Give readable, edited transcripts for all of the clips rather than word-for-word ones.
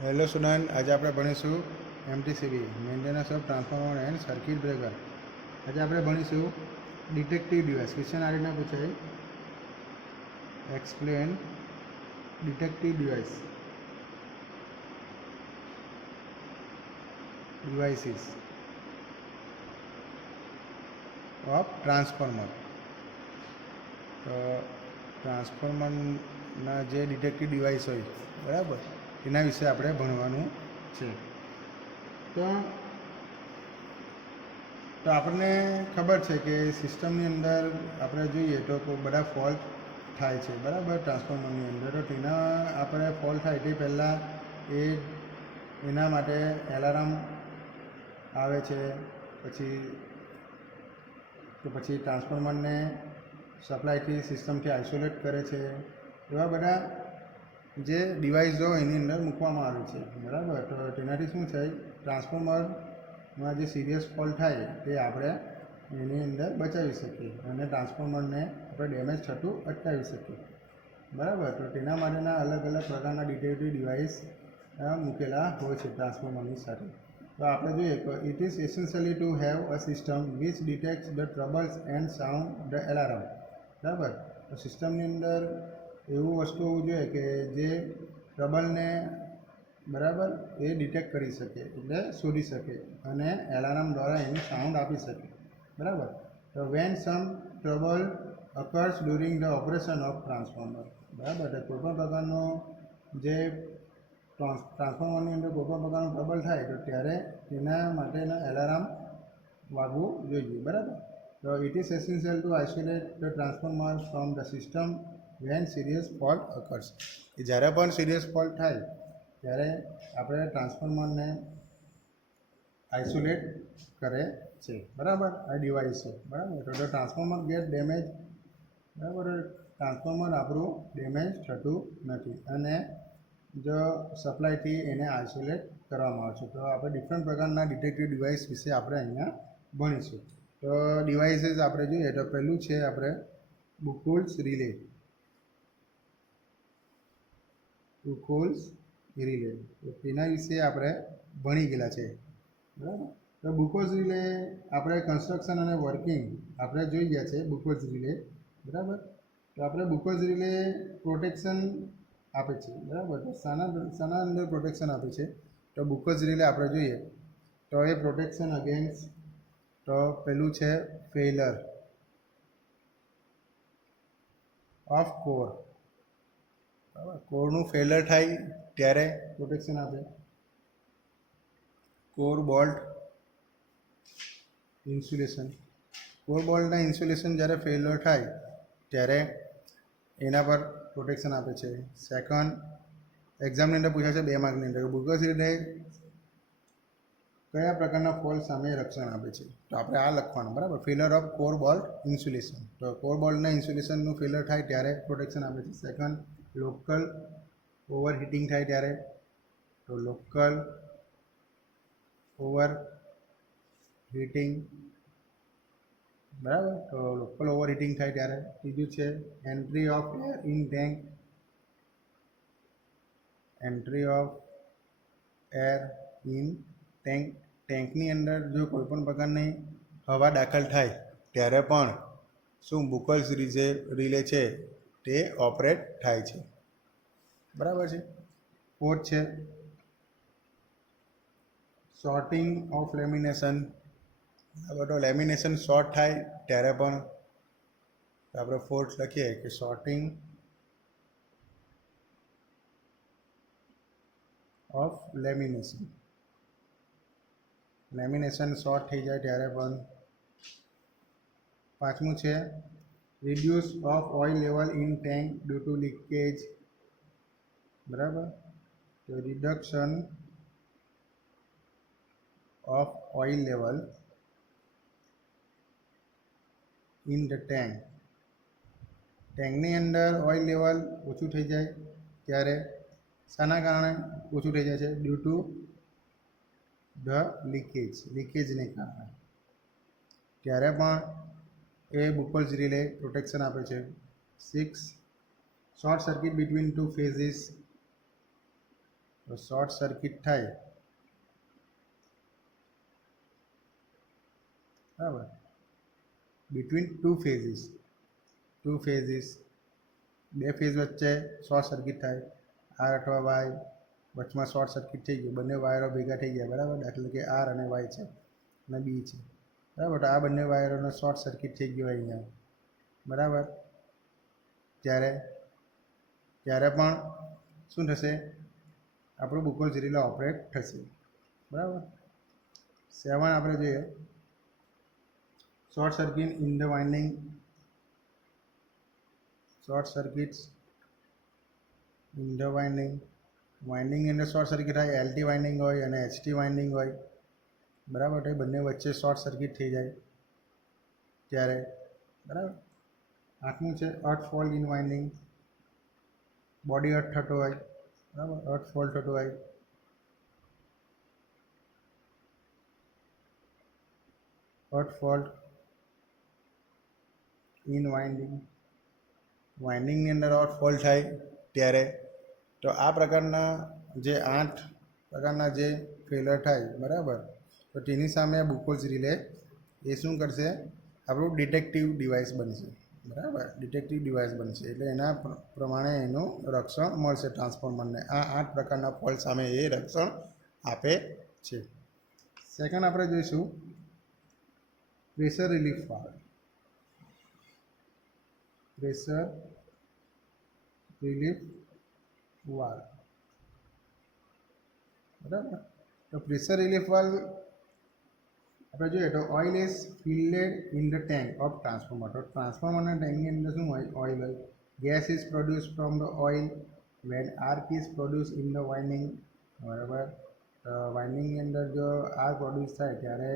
Hello student, આજે આપણે ભણીશું MTCB maintenance of transformer and circuit breaker. આજે આપણે ભણીશું ડિટેક્ટિવ ડિવાઇસ. ક્વેશ્ચન આ રીતના પૂછાય, explain detective devices of transformer. તો ટ્રાન્સફોર્મરના જે ડિટેક્ટિવ ડિવાઇસ હોય, બરાબર, એના વિશે આપણે ભણવાનું છે. તો આપણને ખબર છે કે સિસ્ટમની અંદર આપણે જોઈએ તો બધા ફોલ્ટ થાય છે, બરાબર, ટ્રાન્સફોર્મરની અંદર. તો તેના આપણે ફોલ્ટ થાય તે પહેલાં એના માટે એલાર્મ આવે છે, પછી ટ્રાન્સફોર્મરને સપ્લાયથી સિસ્ટમથી આઇસોલેટ કરે છે. એવા બધા જે ડિવાઇસો એની અંદર મૂકવામાં આવે છે, બરાબર. તો તેનાથી શું થાય, ટ્રાન્સફોર્મરમાં જે સિરિયસ ફોલ્ટ થાય તે આપણે એની અંદર બચાવી શકીએ અને ટ્રાન્સફોર્મરને આપણે ડેમેજ થતું અટકાવી શકીએ, બરાબર. તો તેના માટેના અલગ અલગ પ્રકારના ડિટેક્ટિવ ડિવાઇસ મૂકેલા હોય છે ટ્રાન્સફોર્મરની સાથે. તો આપણે જોઈએ તો it is essentially to have a system which detects the troubles and sound the alarm, બરાબર. તો સિસ્ટમની અંદર એવું વસ્તુ હોવું જોઈએ કે જે ટ્રબલને, બરાબર, એ ડિટેક્ટ કરી શકે, એટલે શોધી શકે અને એલાર્મ દ્વારા એની સાઉન્ડ આપી શકે, બરાબર. તો when some trouble occurs during the operation of transformer, બરાબર. તો કોઈપણ પ્રકારનો જે ટ્રાન્સફોર્મરની અંદર કોઈપણ પ્રકારનું ટ્રબલ થાય તો ત્યારે તેના માટેના એલાર્મ વાગવું જોઈએ, બરાબર. તો it is essential to isolate the transformer from the system when serious fault occurs. જ્યારે પણ સિરિયસ ફોલ્ટ થાય ત્યારે આપણે ટ્રાન્સફોર્મરને આઇસોલેટ કરે છે, બરાબર, આ ડિવાઇસ છે, બરાબર. તો ટ્રાન્સફોર્મર ગેટ ડેમેજ, બરાબર, ટ્રાન્સફોર્મર આપણું ડેમેજ થતું નથી અને જો સપ્લાયથી એને આઇસોલેટ કરવામાં આવે છે. તો આપણે ડિફરન્ટ પ્રકારના ડિટેક્ટિવ ડિવાઇસ વિશે આપણે અહીંયા ભણીશું. તો ડિવાઇસીસ આપણે જોઈએ તો પહેલું છે આપણે બુકોલ્સ રિલે. તો તેના વિશે આપણે ભણી ગયેલા છે, બરાબર. તો બુકોઝ રિલે આપણે કન્સ્ટ્રક્શન અને વર્કિંગ આપણે જોઈ ગયા છે, બુકોઝ રિલે, બરાબર. તો આપણે બુકોઝ રિલે પ્રોટેક્શન આપે છે, બરાબર. તો શાના અંદર પ્રોટેક્શન આપે છે, તો બુકોઝ રિલે આપણે જોઈએ તો એ પ્રોટેક્શન અગેન્સ્ટ, તો પેલું છે ફેલર ઓફ કોર, બરાબર. કોરનું ફેલર થાય ત્યારે પ્રોટેક્શન આપે. કોર બોલ્ટ ઇન્સ્યુલેશન, કોર બોલ્ટના ઇન્સ્યુલેશન જ્યારે ફેલર થાય ત્યારે એના પર પ્રોટેક્શન આપે છે. સેકન્ડ, એક્ઝામની અંદર પૂછાશે 2 માર્કની અંદર, બુકોઝ રિલે કયા પ્રકારના ફોલ્ટ સામે રક્ષણ આપે છે, તો આપણે આ લખવાનું, બરાબર. Failure of core bolt insulation, તો કોર બોલ્ટના ઇન્સ્યુલેશનનું ફેલર થાય ત્યારે પ્રોટેક્શન આપે છે. સેકન્ડ, લોકલ ઓવરહીટિંગ થાય ત્યારે, તો લોકલ ઓવરહીટિંગ, બરાબર. તો લોકલ ઓવરહીટિંગ થાય ત્યારે. ત્રીજું છે entry of air in tank, entry of air in tank, ટેન્કની અંદર જો કોઈપણ પ્રકારની હવા દાખલ થાય ત્યારે પણ શું બુકોલ્સ રિલે છે તે ઓપરેટ થાય છે, બરાબર છે. ફોર્થ છે શોર્ટિંગ ઓફ લેમિનેશન, બરાબર. તો લેમિનેશન શોર્ટ થાય ત્યારે પણ આપણે ફોર્થ લખીએ કે શોર્ટિંગ ઓફ લેમિનેશન શોર્ટ થઈ જાય ત્યારે પણ. પાંચમું છે reduce of oil level in tank due to leakage, બરાબર. તો reduction of oil level in the tank, ટેન્કની અંદર ઓઇલ લેવલ ઓછું થઈ જાય ત્યારે શાના કારણે ઓછું થઈ જાય છે, ડ્યુ ટુ ધ લીકેજને કારણે, ત્યારે પણ એ બુકોલ્સ રિલે પ્રોટેક્શન આપે છે. 6, શોર્ટ સર્કિટ બિટવીન 2 ફેઝિસ, તો શોર્ટ સર્કિટ થાય, બરાબર, બિટવીન ટુ ફેઝિસ બે ફેઝ વચ્ચે શોર્ટ સર્કિટ થાય, આર અથવા વાય વચમાં શોર્ટ સર્કિટ થઈ ગયું, બંને વાયરો ભેગા થઈ ગયા, બરાબર, દાખલા કે આર અને વાય છે અને બી છે, બરાબર, તો આ બંને વાયરોનો શોર્ટ સર્કિટ થઈ ગયો અહીંયા, બરાબર, ત્યારે પણ શું થશે, આપણું બુકોલ્સ રિલે ઓપરેટ થશે, બરાબર. 7 આપણે જોઈએ, short circuit in the winding, short circuits in the વાઇન્ડિંગની અંદર શોર્ટ સર્કિટ થાય, એલટી વાઇન્ડિંગ હોય અને એચટી વાઇન્ડિંગ હોય, બરાબર, તો એ બંને વચ્ચે શોર્ટ સર્કિટ થઈ જાય ત્યારે, બરાબર. 8મું છે અર્થ ફોલ ઇન વાઇન્ડિંગ, બોડી અર્થ થતો હોય, બરાબર, અર્થ ફોલ થતો હોય, અર્થ ફોલ્ટ ઇન વાઇન્ડિંગની અંદર અર્થ ફોલ થાય ત્યારે, તો આ પ્રકારના જે 8 પ્રકારના જે ફેલર થાય, બરાબર, તો તેની સામે બુકોલ્સ રિલે એ શું કરશે, આપણું ડિટેક્ટિવ ડિવાઇસ બનશે, બરાબર, ડિટેક્ટિવ ડિવાઇસ બનશે, એટલે એના પ્રમાણે એનું રક્ષણ મળશે ટ્રાન્સફોર્મરને, આ 8 પ્રકારના ફોલ્ટ સામે એ રક્ષણ આપે છે. સેકન્ડ આપણે જોઈશું pressure relief valve, pressure relief valve, બરાબર. તો પ્રેશર રિલીફ વાલ્વ આપણે જોઈએ તો oil is filled in the tank of transformer, તો ટ્રાન્સફોર્મરના ટેન્કની અંદર શું હોય, ઓઇલ હોય, gas is produce from the oil when arc is produce in the winding, બરાબર, તો વાઇન્ડિંગની અંદર જો આર્ક પ્રોડ્યુસ થાય ત્યારે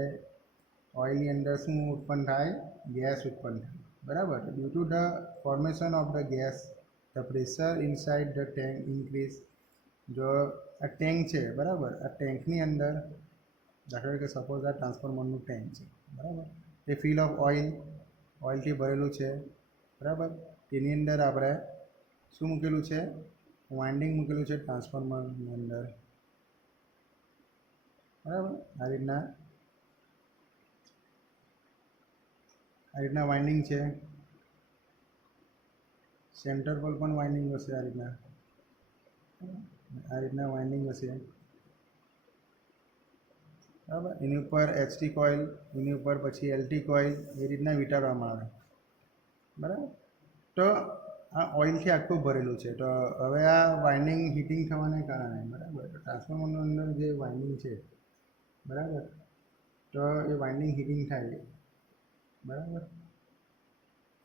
ઓઇલની અંદર શું ઉત્પન્ન થાય, ગેસ ઉત્પન્ન થાય, બરાબર. Due to the formation of the gas the pressure inside the tank increase, જો આ ટેન્ક છે, બરાબર, આ ટેન્કની અંદર દાખલા કે સપોઝ આ ટ્રાન્સફોર્મરનું ટેન્ક છે, બરાબર, તે ફિલ ઓફ ઓઇલથી ભરેલું છે, બરાબર, તેની અંદર આપણે શું મૂકેલું છે, વાઇન્ડિંગ મૂકેલું છે ટ્રાન્સફોર્મરની અંદર, બરાબર, આ રીતના વાઇન્ડિંગ છે, સેન્ટર પર પણ વાઇન્ડિંગ હશે, આ રીતના વાઇન્ડિંગ હશે, બરાબર, એની ઉપર એચટી કોઇલ, એની ઉપર પછી એલટી કોઇલ, એ રીતના વિચારવામાં આવે, બરાબર. તો આ ઓઇલથી આખું ભરેલું છે, તો હવે આ વાઇન્ડિંગ હીટિંગ થવાને કારણે, બરાબર, ટ્રાન્સફોર્મરની અંદર જે વાઇન્ડિંગ છે, બરાબર, તો એ વાઇન્ડિંગ હીટિંગ થાય, બરાબર,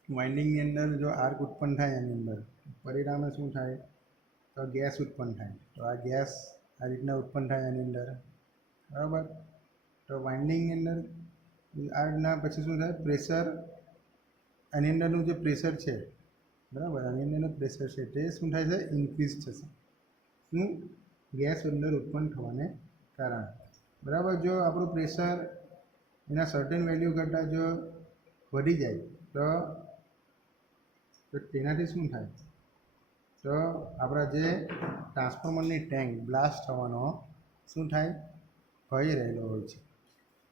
વાઇન્ડિંગની અંદર જો આર્ક ઉત્પન્ન થાય એની અંદર પરિણામે શું થાય, તો ગેસ ઉત્પન્ન થાય, તો આ ગેસ આ રીતના ઉત્પન્ન થાય એની અંદર, બરાબર. તો વાઇન્ડિંગની અંદર આ રીતના પછી શું થાય, પ્રેશર, આની અંદરનું જે પ્રેશર છે, બરાબર, આની અંદરનું પ્રેશર છે તે શું થાય છે, ઇન્ક્રીઝ થશે, શું, ગેસ અંદર ઉત્પન્ન થવાને કારણે, બરાબર. જો આપણું પ્રેશર એના સર્ટેન વેલ્યુ કરતાં જો વધી જાય તો તેનાથી શું થાય, તો આપણા જે ટ્રાન્સફોર્મરની ટેન્ક બ્લાસ્ટ થવાનો શું થાય, ભય રહેલો હોય છે,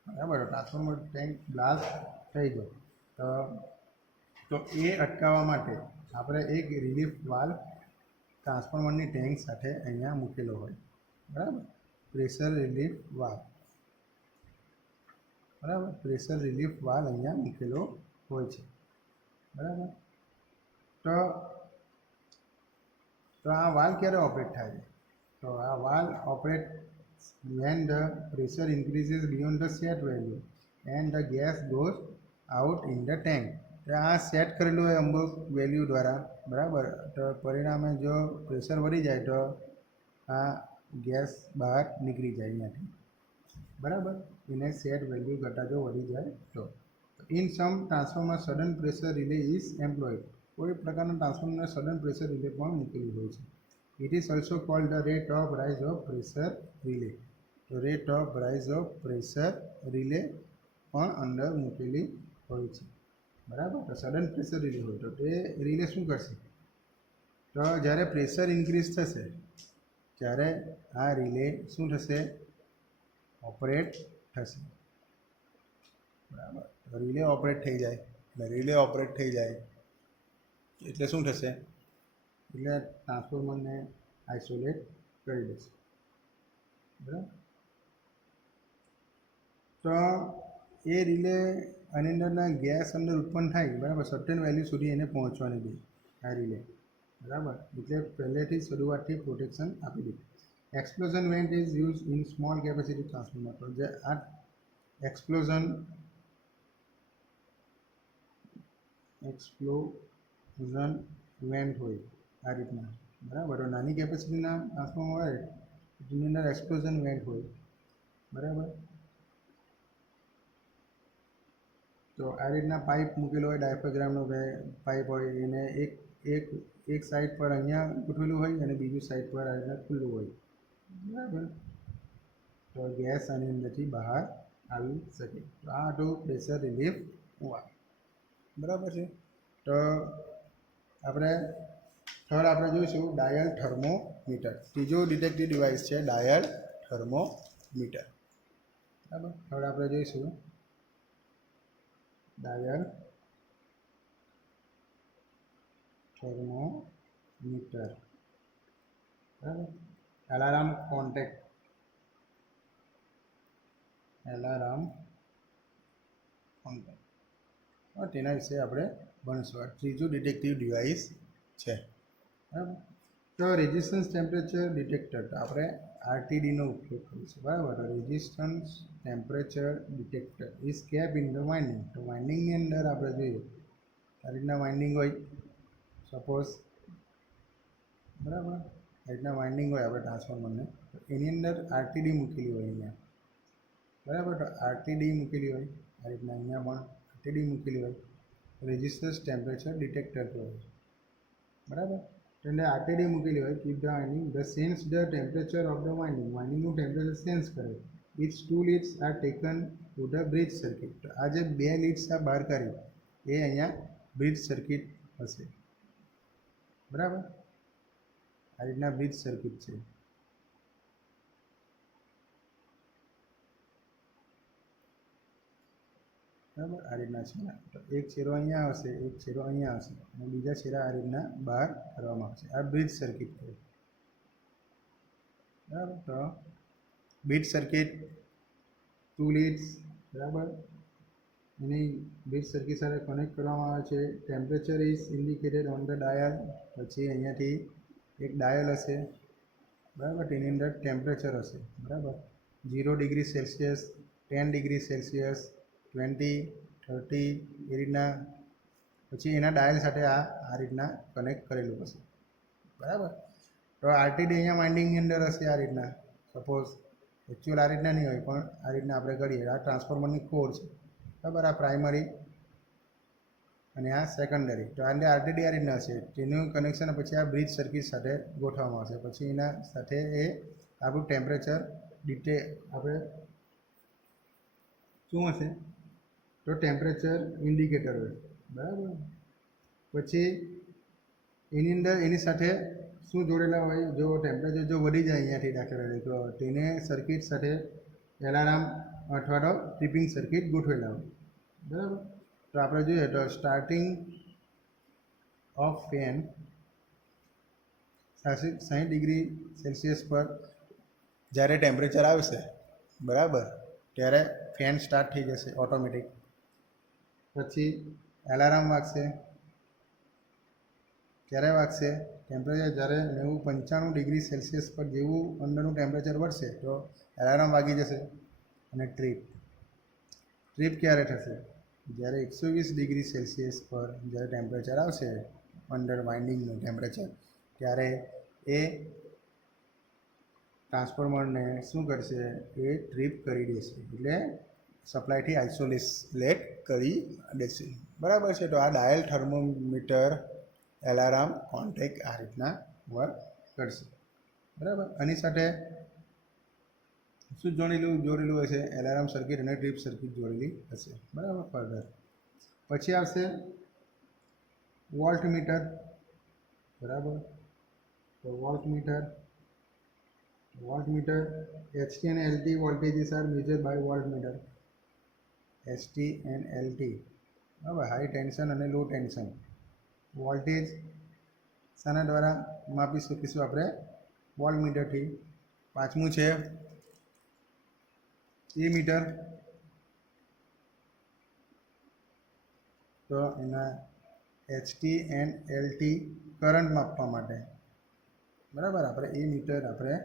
બરાબર. ટ્રાન્સફોર્મર ટેન્ક બ્લાસ્ટ થઈ જાય તો એ અટકાવવા માટે આપણે એક રિલીફ વાલ્વ ટ્રાન્સફોર્મરની ટેન્ક સાથે અહીંયા મૂકેલો હોય, બરાબર, પ્રેશર રિલીફ વાલ્વ, બરાબર, પ્રેશર રિલીફ વાલ્વ અહીંયા મૂકેલો હોય છે, બરાબર. તો આ વાલ્વ ક્યારે ઓપરેટ થાય છે, તો આ valve operate when the pressure increases beyond the set value and the gas goes out in the tank, તો આ સેટ કરેલું હોય અમુક વેલ્યુ દ્વારા, બરાબર, તો પરિણામે જો પ્રેશર વધી જાય તો આ ગેસ બહાર નીકળી જાય અહીંયાથી, બરાબર, એને સેટ વેલ્યુ કરતાં જો વધી જાય તો. In sum transformer sudden pressure relay is employed, કોઈ પ્રકારના ટ્રાન્સફોર્મર સડન પ્રેશર રિલે પણ મૂકેલું હોય છે. It is also called the rate of rise of pressure relay, તો rate of rise of pressure relay પણ અંદર મૂકેલી હોય છે, બરાબર. તો સડન પ્રેશર રિલે હોય તો તે રિલે શું કરશે, તો જ્યારે પ્રેશર ઇન્ક્રીઝ થશે, ત્યારે આ રિલે શું થશે? ઓપરેટ થશે. બરાબર. રિલે ઓપરેટ થઈ જાય એટલે રિલે ઓપરેટ થઈ જાય એટલે શું થશે? એટલે ટ્રાન્સફોર્મરને આઇસોલેટ કરી દેશે. બરાબર. તો એ રિલે આની અંદરના ગેસ અંદર ઉત્પન્ન થાય, બરાબર, સર્ટેન વેલ્યુ સુધી એને પહોંચવાની દે આ રિલે. બરાબર. એટલે પહેલેથી શરૂઆતથી પ્રોટેક્શન આપી દે. Explosion vent is use in small capacity transformer. તો જે આ એક્સપ્લોઝન વેન્ટ હોય આ રીતના, બરાબર. તો નાની કેપેસિટીના ટ્રાન્સફોર્મર હોય જેની અંદર એક્સપ્લોઝન વેન્ટ હોય, બરાબર. તો આ રીતના પાઇપ મૂકેલો હોય, ડાયાફ્રામનો પાઇપ હોય, એને એક સાઈડ પર અહીંયા ગોઠવેલું હોય અને બીજી સાઈડ પર આ રીતના ખુલ્લું હોય, બરાબર. તો ગેસ આની અંદરથી બહાર આવી શકે. તો આ હતું પ્રેશર રિલીફ વાલ્વ. બરાબર છે. તો આપણે થર્ડ આપણે જોઈશું ડાયલ થર્મોમીટર. ત્રીજો ડિટેક્ટિવ ડિવાઇસ છે ડાયલ થર્મોમીટર. બરાબર. થર્ડ આપણે જોઈશું ડાયલ થર્મોમીટર. બરાબર. એલાર્મ કોન્ટેક્ટ તેના વિશે આપણે ભણીશું. આ ત્રીજું ડિટેક્ટિવ ડિવાઇસ છે. બરાબર. તો રેઝિસ્ટન્સ ટેમ્પરેચર ડિટેક્ટર, તો આપણે આરટીડીનો ઉપયોગ કરીશું. બરાબર. તો resistance temperature detector is kept in the winding. તો વાઇન્ડિંગની અંદર આપણે જોઈએ આ રીતના વાઇન્ડિંગ હોય, સપોઝ, બરાબર. આ રીતના વાઇન્ડિંગ હોય આપણે ટ્રાન્સફોર્મરને, તો એની અંદર આરટીડી મૂકેલી હોય અહીંયા, બરાબર. તો આરટીડી મૂકેલી હોય આ રીતના, અહીંયા પણ આરટીડી મૂકેલી હોય, રેઝિસ્ટન્સ ટેમ્પરેચર ડિટેક્ટર કહેવાય, બરાબર. એટલે આરટીડી મૂકેલી હોય, keep the winding the sense the temperature of the winding. વાઇન્ડિંગનું ટેમ્પરેચર સેન્સ કરે. Its 2 leads are taken to the bridge circuit. તો આ જે 2 લીડ્સ આ બહાર કાઢી એ અહીંયા બ્રિજ સર્કિટ હશે, બરાબર. આ રીતના બ્રિજ સર્કિટ છે. બરાબર. આ રીતના છેડા, તો એક છેડો અહીંયા આવશે, એક છેડો અહીંયા આવશે અને બીજા છેડા આ રીતના બહાર કરવામાં આવશે. આ બ્રિજ સર્કિટ છે, બરાબર. તો બ્રિજ સર્કિટ 2 લીડ્સ, બરાબર, એની બ્રિજ સર્કિટ સાથે કનેક્ટ કરવામાં આવે છે. Temperature is indicated on the dial. પછી અહીંયાથી એક ડાયલ હશે, બરાબર. તેની અંદર ટેમ્પરેચર હશે, બરાબર. 0 ડિગ્રી સેલ્સિયસ, 10 ડિગ્રી સેલ્સિયસ, 20, 30 એ રીતના. પછી એના ડાયલ સાથે આ રીતના કનેક્ટ કરેલું હશે, બરાબર. તો આરટીડી અહીંયા વાઇન્ડિંગની અંદર હશે આ રીતના. સપોઝ એકચ્યુઅલ આ રીતના નહીં હોય પણ આ રીતના આપણે કરીએ. આ ટ્રાન્સફોર્મરની કોર છે, બરાબર. આ પ્રાઇમરી અને આ સેકન્ડરી. તો આ આરટીડી આ રીતના હશે, તેનું કનેક્શન પછી આ બ્રિજ સર્કિટ સાથે ગોઠવવામાં આવશે. પછી એના સાથે એ આપણું ટેમ્પરેચર આપણે શું હશે? તો ટેમ્પરેચર ઇન્ડિકેટર હોય, બરાબર. પછી એની અંદર એની સાથે શું જોડેલા હોય? જો ટેમ્પરેચર જો વધી જાય અહીંયાથી દાખલા તરીકે, તો તેને સર્કિટ સાથે એલાર્મ અથવા તો ટ્રિપિંગ સર્કિટ ગોઠવેલા હોય, બરાબર. તો આપણે જોઈએ તો starting of fan 60 degree Celsius પર જ્યારે ટેમ્પરેચર આવશે, બરાબર, ત્યારે ફેન સ્ટાર્ટ થઈ જશે ઓટોમેટિક. પછી એલાર્મ વાગશે. ક્યારે વાગશે? ટેમ્પરેચર જ્યારે 95 ડિગ્રી સેલ્સિયસ પર જેવું અંદરનું ટેમ્પરેચર વધશે તો એલાર્મ વાગી જશે. અને ટ્રીપ ક્યારે થશે? જ્યારે 120 ડિગ્રી સેલ્સિયસ પર જ્યારે ટેમ્પરેચર આવશે અંડર વાઇન્ડિંગનું ટેમ્પરેચર, ત્યારે એ ટ્રાન્સફોર્મરને શું કરશે? એ ટ્રીપ કરી દેશે, એટલે સપ્લાયથી આઇસોલેટ કરી દેશે, બરાબર છે. તો આ ડાયલ થર્મોમીટર એલાર્મ કોન્ટેક્ટ આ રીતના વર્ક કરશે, બરાબર. આની સાથે શું જોડેલું હશે? એલાર્મ સર્કિટ અને ટ્રીપ સર્કિટ જોડેલી હશે, બરાબર. ફર્ધર પછી આવશે વોલ્ટમીટર, બરાબર. તો voltmeter voltmeter HT and LT voltages are measured by voltmeter. HT and LT બરાબર, હાઈ ટેન્શન અને લો ટેન્શન વોલ્ટેજ શાના દ્વારા માપી શકીશું આપણે? વોલ્ટમીટરથી. પાંચમું છે મીટર, તો એના HT and LT કરંટ માપવા માટે બરાબર આપણે મીટર આપણે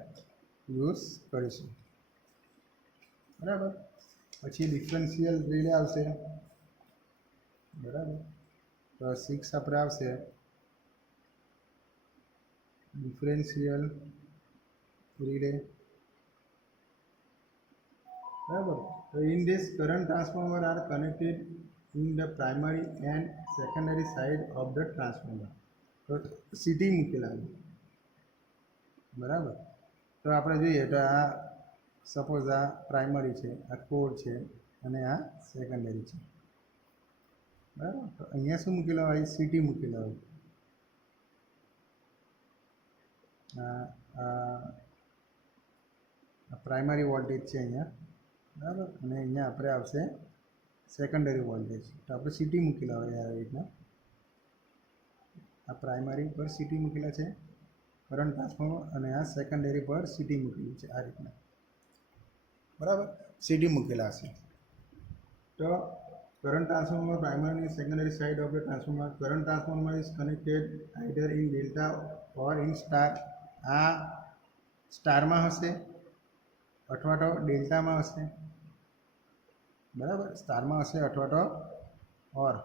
યુઝ કરીશું. બરાબર. પછી ડિફરન્શિયલ રિલે આવશે. બરાબર, તો 6 આપણે આવશે ડિફરન્શિયલ રિલે. બરાબર, તો in this current transformer are connected in the primary and secondary side of the transformer. તો સીટી મૂકેલા છે. બરાબર, તો આપણે જોઈએ તો આ સપોઝ આ પ્રાઇમરી છે, આ કોર છે અને આ સેકન્ડરી છે. બરાબર, તો અહીંયા શું મૂકેલા હોય? સીટી મૂકેલા હોય. પ્રાઇમરી વોલ્ટેજ છે અહીંયા. બરાબર, અને અહીંયા આપણે આવશે સેકન્ડરી વોલ્ટેજ. તો આપણે સીટી મૂકેલા હોય આ રીતના. આ પ્રાઇમરી પર સીટી મૂકેલા છે કરંટ ટ્રાન્સફોર્મર, અને આ સેકન્ડરી પર સીટી મૂકેલી છે આ રીતના. બરાબર, સીટી મૂકેલા હશે. તો current transformer primary secondary side of the transformer. Current transformer is connected either in delta or in star. આ સ્ટારમાં હશે અથવા તો ડેલ્ટામાં હશે. બરાબર, સ્ટારમાં હશે અથવા તો ઓર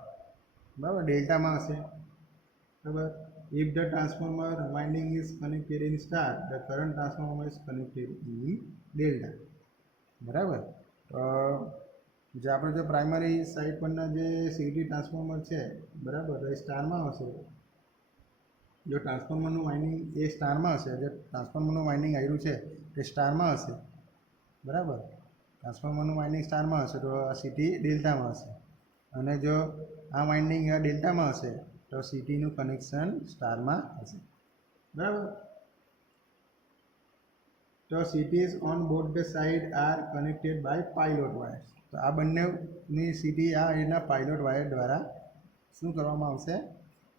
બરાબર ડેલ્ટામાં હશે. બરાબર, if the transformer winding is connected in star, the current transformer is connected in delta. બરાબર, તો જે આપણે જે પ્રાઇમરી સાઇડ પરના જે સીટી ટ્રાન્સફોર્મર છે બરાબર, એ સ્ટારમાં હશે. જો ટ્રાન્સફોર્મરનું વાઇન્ડિંગ એ સ્ટારમાં હશે, જે ટ્રાન્સફોર્મરનું વાઇન્ડિંગ આવ્યું છે તે સ્ટારમાં હશે. બરાબર, ટ્રાન્સફોર્મરનું વાઇન્ડિંગ સ્ટારમાં હશે તો આ સીટી ડેલ્ટામાં હશે. અને જો આ વાઇન્ડિંગ ડેલ્ટામાં હશે તો સીટીનું કનેક્શન સ્ટારમાં હશે. બરાબર, તો CTs on both the side are connected by pilot wires. તો આ બંનેની સીટી આ એના પાયલોટ વાયર દ્વારા શું કરવામાં આવશે?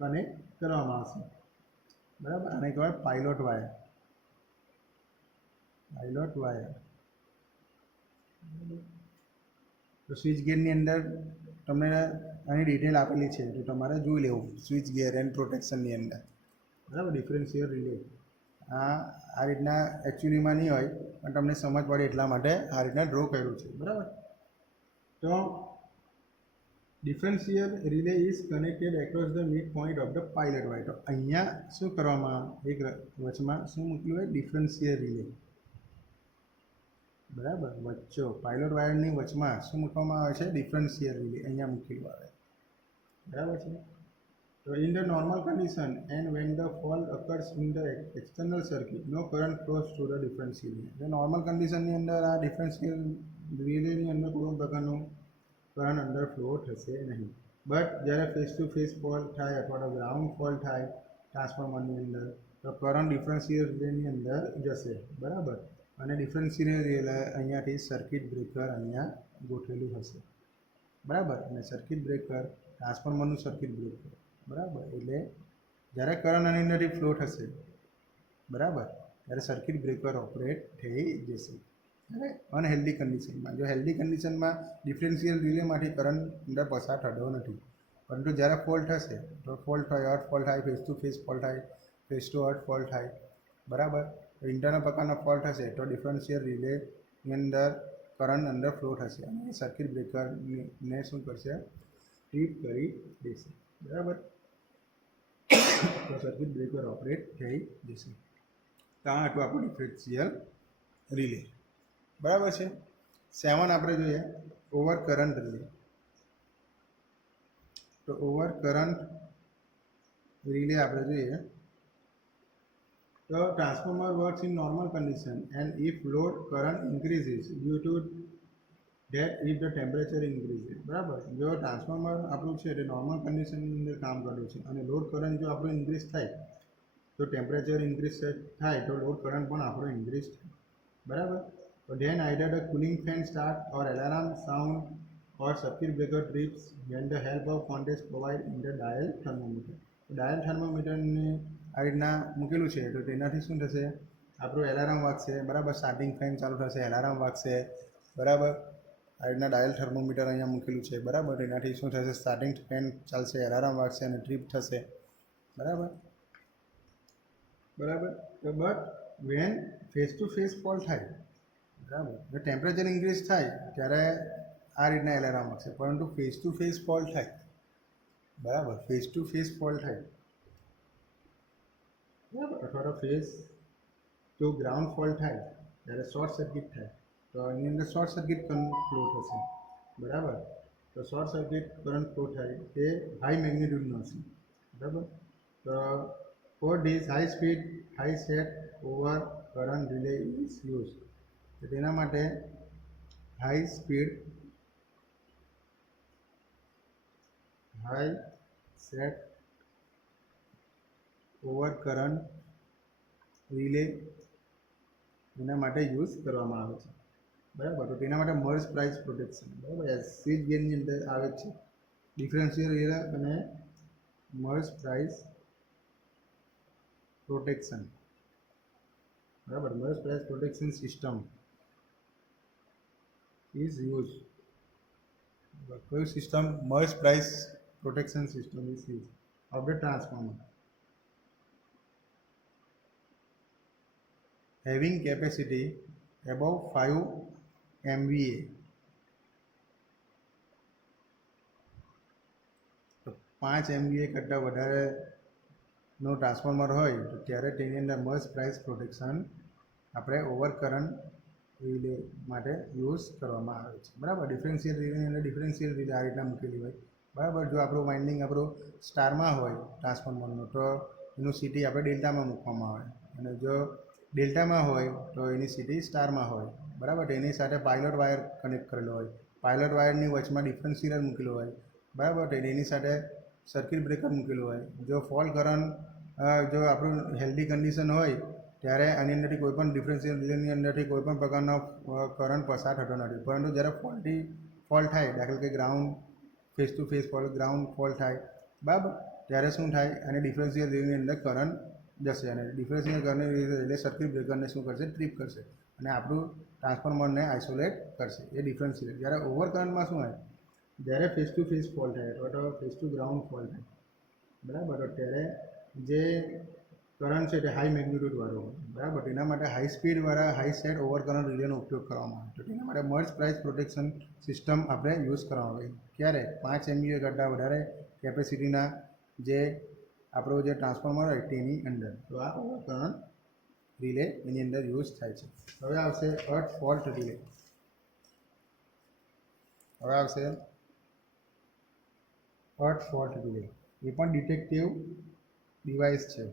કનેક્ટ કરવામાં આવશે. બરાબર, આને કહેવાય પાયલોટ વાયર. Pilot wire. તો સ્વિચ ગેરની અંદર તમને આની ડિટેલ આપેલી છે, તો તમારે જોઈ લેવું સ્વિચ ગેર એન્ડ પ્રોટેક્શનની અંદર. બરાબર, ડિફરન્શિયલ રિલે આ રીતના એકચ્યુઅલીમાં નહીં હોય પણ તમને સમજ પડે એટલા માટે આ રીતના ડ્રો કર્યું છે. બરાબર, તો differential relay is connected across the mid point of the pilot wire. તો અહીંયા શું કરવામાં એક વચમાં શું મૂકેલું હોય? Differential relay. બરાબર, વચ્ચો પાયલોટ વાયરની વચમાં શું મૂકવામાં આવે છે? ડિફરન્શિયલ રિલે અહીંયા મૂકેલું આવે. બરાબર છે. તો in the normal condition and when the fault occurs in the external circuit no current flows through the differential relay. જો નોર્મલ કન્ડિશનની અંદર આ ડિફરન્શિયલ રિલેની અંદર કોઈ પ્રકારનું કરંટ અંદર ફ્લો થશે નહીં. બટ જ્યારે ફેસ ટુ ફેસ ફોલ્ટ થાય અથવા તો ગ્રાઉન્ડ ફોલ્ટ થાય ટ્રાન્સફોર્મરની અંદર તો કરંટ ડિફરન્શિયલ રિલેની અંદર જશે. બરાબર, અને ડિફરન્શિયલ રિલે અહીંયાથી સર્કિટ બ્રેકર અહીંયા ગોઠવેલું હશે. બરાબર, અને સર્કિટ બ્રેકર ટ્રાન્સફોર્મરનું સર્કિટ બ્રેકર. બરાબર, એટલે જ્યારે કરંટ આની અંદરથી ફ્લો થશે બરાબર ત્યારે સર્કિટ બ્રેકર ઓપરેટ થઈ જશે. અનહેલ્ધી કન્ડિશનમાં. જો હેલ્ધી કન્ડિશનમાં ડિફરન્શિયલ રિલેમાંથી કરંટ અંદર પસાર થતો નથી, પરંતુ જ્યારે ફોલ્ટ થશે તો ફોલ્ટ થાય, અર્થ ફોલ્ટ થાય, ફેસ ટુ ફેસ ફોલ્ટ થાય, ફેસ ટુ અર્થ ફોલ્ટ થાય. બરાબર, તો ઇન્ટરનલ પ્રકારનો ફોલ્ટ હશે તો ડિફરન્શિયલ રિલેની અંદર કરંટ અંદર ફ્લો થશે અને સર્કિટ બ્રેકરને શું કરશે? ટ્રીપ કરી દેશે. બરાબર, તો સર્કિટ બ્રેકર ઓપરેટ થઈ જશે. તો આ હતું આપણું ડિફરન્શિયલ રિલે. બરાબર છે. 7 આપણે જોઈએ ઓવર કરંટ રિલે. તો ઓવર કરંટ રિલે આપણે જોઈએ તો transformer works in normal condition and if load current increases due to that if the temperature increases. બરાબર, જો ટ્રાન્સફોર્મર આપણું છે તે નોર્મલ કન્ડિશનની અંદર કામ કર્યું છે અને લોડ કરંટ જો આપણો ઇન્ક્રીઝ થાય તો ટેમ્પરેચર ઇન્ક્રીઝ થાય તો લોડ કરંટ પણ આપણો ઇન્ક્રીઝ થાય. બરાબર. તો then either the cooling fan start or alarm sound or circuit breaker trips when the help of contacts provide in the dial thermometer. Dial થર્મોમીટરને આ રીતના મૂકેલું છે તો તેનાથી શું થશે, આપણું એલાર્મ વાગશે, બરાબર. સ્ટાર્ટિંગ ફેન ચાલુ થશે, એલાર્મ વાગશે, બરાબર. આ રીતના ડાયલ થર્મોમીટર અહીંયા મૂકેલું છે, બરાબર. એનાથી શું થશે, સ્ટાર્ટિંગ ફેન ચાલશે, એલાર્મ વાગશે અને ટ્રીપ થશે, બરાબર. બરાબર. તો but when phase to phase fault થાય, બરાબર, જો ટેમ્પરેચર ઇન્ક્રીઝ થાય ત્યારે આ રીતના એલાર્મ વાગશે, પરંતુ ફેસ ટુ ફેસ ફોલ થાય, બરાબર, ફેસ ટુ ફેસ ફોલ થાય, બરાબર, અથવા તો ફેસ જો ગ્રાઉન્ડ ફોલ થાય ત્યારે શોર્ટ સર્કિટ થાય, તો એની અંદર શોર્ટ સર્કિટ કરંટ ફ્લો થશે, બરાબર. તો શોર્ટ સર્કિટ કરંટ ફ્લો થાય તે હાઈ મેગ્નિટ્યુડનો હશે, બરાબર. તો for this high speed high set over current relay is use, તો તેના માટે high speed high set over current relay એના માટે યુઝ કરવામાં આવે છે, બરાબર. તો તેના માટે મર્જ પ્રાઇસ પ્રોટેક્શન, બરાબર, સ્વિચ ગેરની અંદર આવે છે ડિફરન્શિયલ રિલે અને મર્જ પ્રાઇસ પ્રોટેક્શન, બરાબર. Merz Price protection system is use, કયું system, Merz Price protection system is use of the transformer having capacity above 5 MVA. તો 5 MVA કરતાં વધારેનો ટ્રાન્સફોર્મર હોય તો ત્યારે તેની અંદર મર્જ પ્રાઇસ પ્રોટેક્શન આપણે ઓવર કરંટ રિલે માટે યુઝ કરવામાં આવે છે, બરાબર. ડિફરન્શિયલ રિલેની અંદર ડિફરન્શિયલ રિલે આ રીતના મૂકેલી હોય, બરાબર. જો આપણું વાઇન્ડિંગ આપણું સ્ટારમાં હોય ટ્રાન્સફોર્મરનું તો એનું સિટી આપણે ડેલ્ટામાં મૂકવામાં આવે, અને જો ડેલ્ટામાં હોય તો એની સિટી સ્ટારમાં હોય, બરાબર. એની સાથે પાયલોટ વાયર કનેક્ટ કરેલો હોય, પાયલોટ વાયરની વચમાં ડિફરન્શિયલ મૂકેલો હોય, બરાબર. તો એની સાથે સર્કિટ બ્રેકર મૂકેલું હોય. જો ફોલ કરંટ જો આપણું હેલ્ધી કન્ડિશન હોય ત્યારે આની અંદરથી કોઈપણ ડિફરન્શિયલ રિલેની અંદરથી કોઈપણ પ્રકારનો કરંટ પસાર થતો નથી, પરંતુ જ્યારે ફોલ થાય, દાખલા કે ground face to phase fall, ground fall થાય, બરાબર, ત્યારે શું થાય, અને ડિફરન્શિયલ રિલેની અંદર કરંટ જશે અને ડિફરન્શિયલ કરંટની રીતે એટલે સર્કિટ બ્રેકરને શું કરશે, ટ્રીપ કરશે અને આપણું ટ્રાન્સફોર્મરને આઇસોલેટ કરશે, એ ડિફરન્શિયલ. જ્યારે ઓવર કરંટમાં શું થાય, જ્યારે ફેસ ટુ ફેસ ફોલ થાય અથવા તો ફેસ ટુ ગ્રાઉન્ડ ફોલ થાય, બરાબર, તો ત્યારે જે કરંટ છે તે હાઈ મેગ્નિટ્યુડવાળો હોય, બરાબર. તેના માટે હાઈ સ્પીડવાળા હાઈ સેટ ઓવર કરંટ રિલેનો ઉપયોગ કરવામાં આવે, તો તેના માટે મર્જ પ્રાઇસ પ્રોટેક્શન સિસ્ટમ આપણે યુઝ કરવામાં આવે. ક્યારે, 5 MVA કરતાં વધારે કેપેસિટીના જે આપણો જે ટ્રાન્સફોર્મર હોય તેની અંદર, તો આ ઓવર કરંટ રિલે એની અંદર યુઝ થાય છે. હવે આવશે અર્થ ફોલ્ટ રિલે. હવે આવશે અર્થ ફોલ્ટ રિલે. એ પણ ડિટેક્ટિવ ડિવાઇસ છે,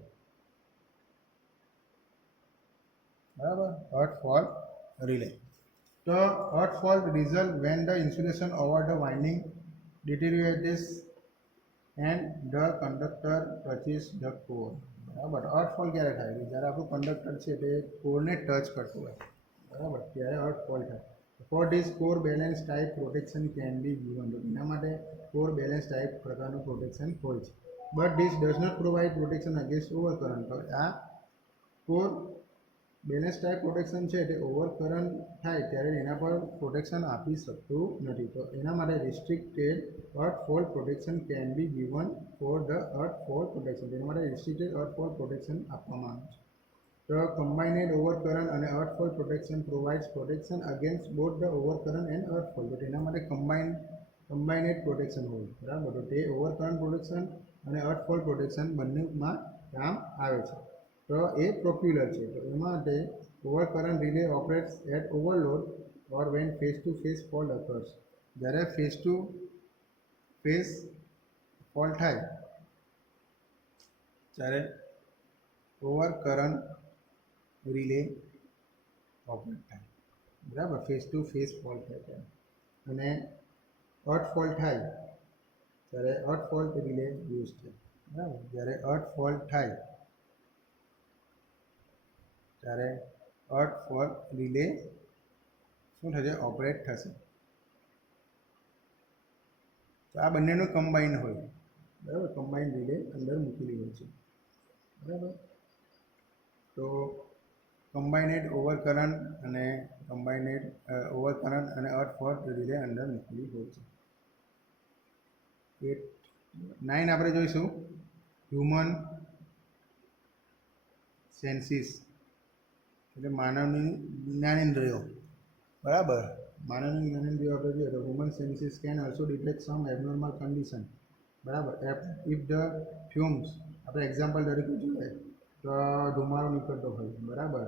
બરાબર. Earth fault relay. તો earth fault result when the insulation over the winding deteriorates and the conductor touches the core, બરાબર. અર્થ ફોલ ક્યારે થાય, જ્યારે આપણું કંડક્ટર છે તે કોરને ટચ કરતું હોય, બરાબર, ત્યારે અર્થ ફોલ થાય. For this core balance type protection can be given, તો એના માટે કોર બેલેન્સ ટાઈપ પ્રકારનું પ્રોટેક્શન હોય છે, but this does not provide protection against over current. તો આ કોર બેલેન્સ ટાઈપ પ્રોટેક્શન છે તે ઓવર કરંટ થાય ત્યારે એના પર પ્રોટેક્શન આપી શકતું નથી, તો એના માટે restricted earth fault protection can be given for the earth fault protection, તેના માટે રિસ્ટ્રિક્ટેડ અર્થ ફોલ પ્રોટેક્શન આપવામાં આવે છે. તો કમ્બાઇનેડ ઓવર કરંટ અને earth fault protection provides protection against both the over current and earth fault, તો તેના માટે કમ્બાઇનેડ પ્રોટેક્શન હોય, બરાબર. તો તે ઓવર કરંટ પ્રોટેક્શન અને અર્થ ફોલ પ્રોટેક્શન બંનેમાં કામ આવે છે. તો એ પોપ્યુલર છે, તો એમાં માટે over current relay operates at overload or when phase to phase fault occurs, જ્યારે ફેસ ટુ ફેસ ફોલ થાય ત્યારે ઓવર કરંટ રિલે ઓપરેટ થાય, બરાબર, ફેસ ટુ ફેસ ફોલ થાય ત્યારે. અને અર્થ ફોલ થાય ત્યારે અર્થ ફોલ્ટ રિલે યુઝ થાય, બરાબર. જ્યારે અર્થ ફોલ્ટ થાય ત્યારે અર્થ ફોર રિલે શું થશે? ઓપરેટ થશે. તો આ બંનેનું કમ્બાઈન હોય, બરાબર. કમ્બાઈન રિલે અંદર મૂકેલી હોય છે, બરાબર. તો કમ્બાઇનેડ ઓવરકરન્ટ અને અર્થ ફોર રિલે અંદર મૂકેલી હોય છે. 9 આપણે જોઈશું હ્યુમન સેન્સીસ, એટલે માનવની જ્ઞાનેન્દ્રિયો, બરાબર. માનવની જ્ઞાનેન્દ્રિયો આપણે જોઈએ તો human senses can also detect some abnormal condition, બરાબર. ઇફ ધ ફ્યુમ્સ, આપણે એક્ઝામ્પલ તરીકે જોઈએ તો ધુમાડો નીકળતો હોય, બરાબર,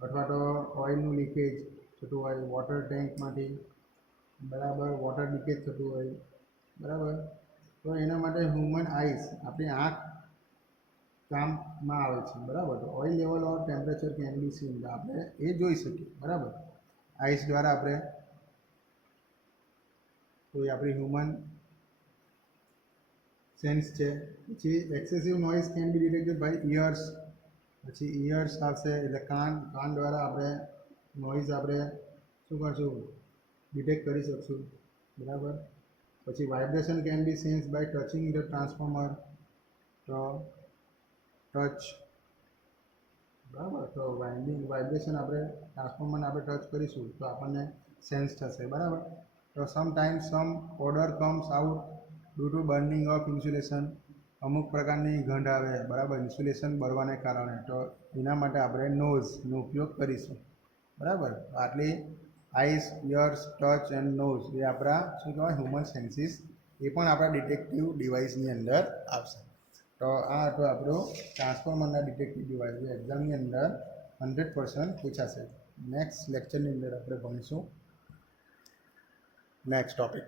અથવા તો ઓઇલનું લીકેજ થતું હોય વોટર ટેન્કમાંથી, બરાબર, વોટર લીકેજ થતું હોય, બરાબર. તો એના માટે હ્યુમન આઈસ, આપણી આંખ કામમાં આવે છે, બરાબર. તો oil level or temperature can be scene, આપણે એ જોઈ શકીએ, બરાબર. આઈસ દ્વારા આપણે કોઈ આપણી હ્યુમન સેન્સ છે. પછી excessive noise can be detected by ears, પછી ઇયર્સ આવશે એટલે કાન દ્વારા આપણે નોઇઝ આપણે શું કરશું? ડિટેક્ટ કરી શકશું, બરાબર. પછી vibration can be sense by touching the transformer, તો ટચ, બરાબર. તો વાઇબ્રેશન આપણે ટ્રાન્સફોર્મરને આપણે ટચ કરીશું તો આપણને સેન્સ થશે, બરાબર. તો sometimes some odour comes out due to burning of insulation, અમુક પ્રકારની ગંધ આવે, બરાબર, ઇન્સ્યુલેશન બળવાને કારણે, તો એના માટે આપણે નોઝનો ઉપયોગ કરીશું, બરાબર. આટલી eyes, ears, touch and nose એ આપણા શું કહેવાય? હ્યુમન સેન્સીસ, એ પણ આપણા ડિટેક્ટિવ ડિવાઇસની અંદર આવશે. તો આ હતો આપણો ટ્રાન્સફોર્મરના ડિટેક્ટિવ ડિવાઇસ, જે એક્ઝામની અંદર 100% પૂછાશે. નેક્સ્ટ લેક્ચરની અંદર આપણે ભણીશું નેક્સ્ટ ટોપિક.